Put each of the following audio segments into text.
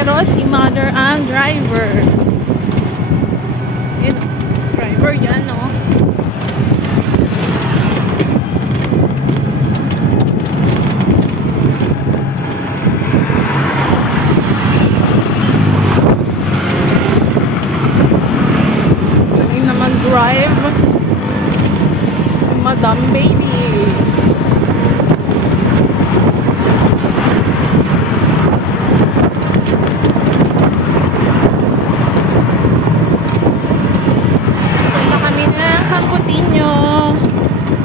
Pero si mother ang driver. Yun o. Driver yan o. Galing naman drive. Madam baby.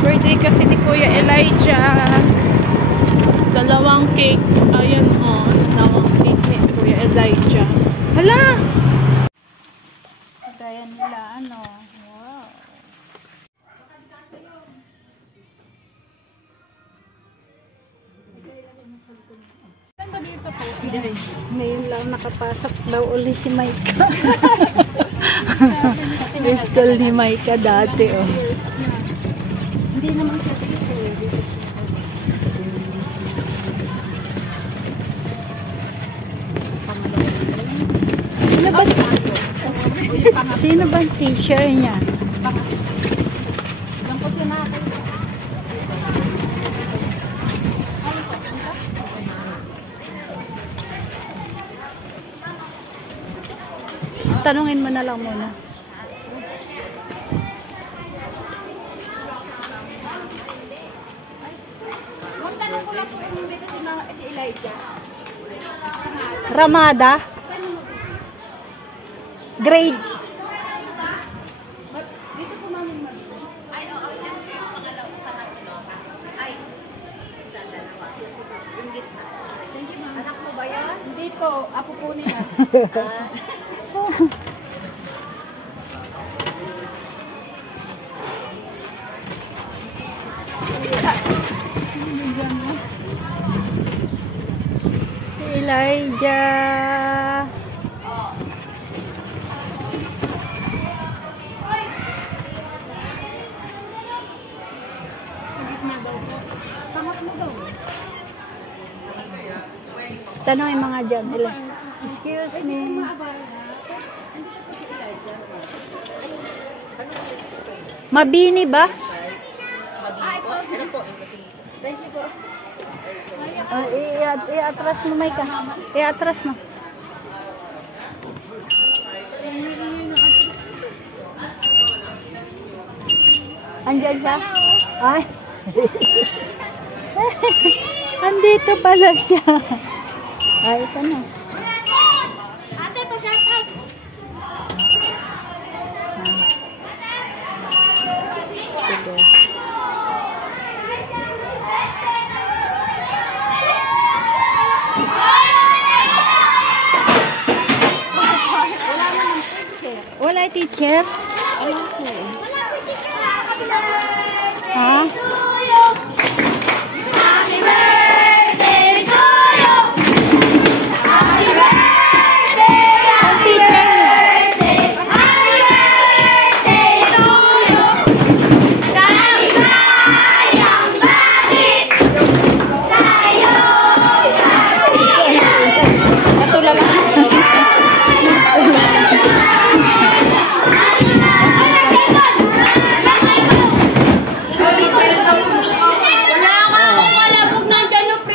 Birthday kasi ni Kuya Elijah. Dalawang cake. Ayan o. Dalawang cake ni Kuya Elijah. Hala! Kaya nila ano. Wow. Saan ba dito po? Ngayon lang nakapasok daw uli si Maika. School ni Maika dati oh. Hindi naman siya dito. Sino ba ang teacher niya? Tanungin mo na lang muna. Si Elijah. Ramada? Grade. Dito po namin ay, oo, yan yung pangatlo. Ay, isa, dalawa. Yung gitna. Thank you, ma'am. Anak mo ba yan? Hindi po. Apo po niya. Elijah. Tanong yung mga dyan. Excuse me. Mabini ba? Thank you po. I-atras mo, Maika. I-atras mo. Andiyan siya? Ay. Andito pala siya. Ay, ito na. Ate, pa-shout out. Sige. Wala teacher? Ayun po. Ha? Happy birthday to you. Happy birthday. Happy birthday. Happy birthday to you. Kayang bati. Tayo'y kasiyahan. Natulala ka.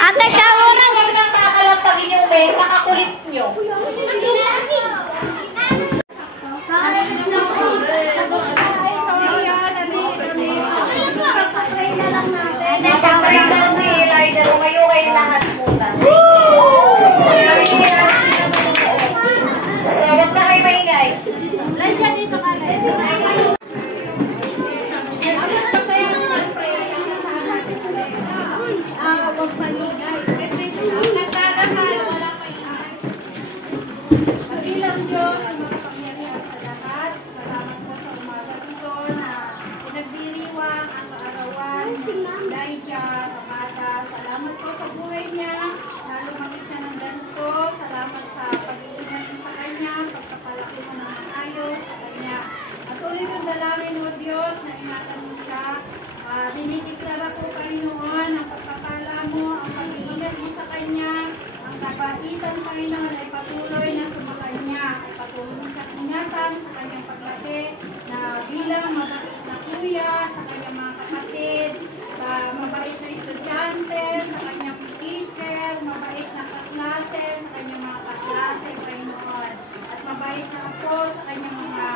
Ate, shower na! Huwag nang tatalagtagin yung mesa, kakulit nyo. Ate, shower na si Elijah. Tumayo kayo lahat muna. So, huwag na kayo maingay. Elijah, dito ka na. Huwag maningay. Nagdadasal, walang maingay. Pagbilang Diyos, ang mga pangyarihan sa lahat. Salamat po sa umaga dito na pinagdiriwang ang kaarawan ni Elijah Ramada. Salamat po sa buhay niya. Lumaki siya ng ganito. Salamat sa pag-iingat sa kanya, pagkapalaki mo ng maayos sa kanya. At ulit ang dalangin mo Diyos na ingatan mo siya. Dinideklara po kayo noon ang pagpapala mo, ang pag-iingat mo sa kanya, ang kabaitan, Panginoon, ay patuloy na sumakanya, ay patuloy sa ingatan sa kanyang paglaki, na bilang mabait na kuya, sa kanyang mga kapatid, mabait na estudyante, sa kanyang teacher, mabait na kaklase, sa kanyang mga kaklase, Panginoon, at mabait na ako sa kanyang mga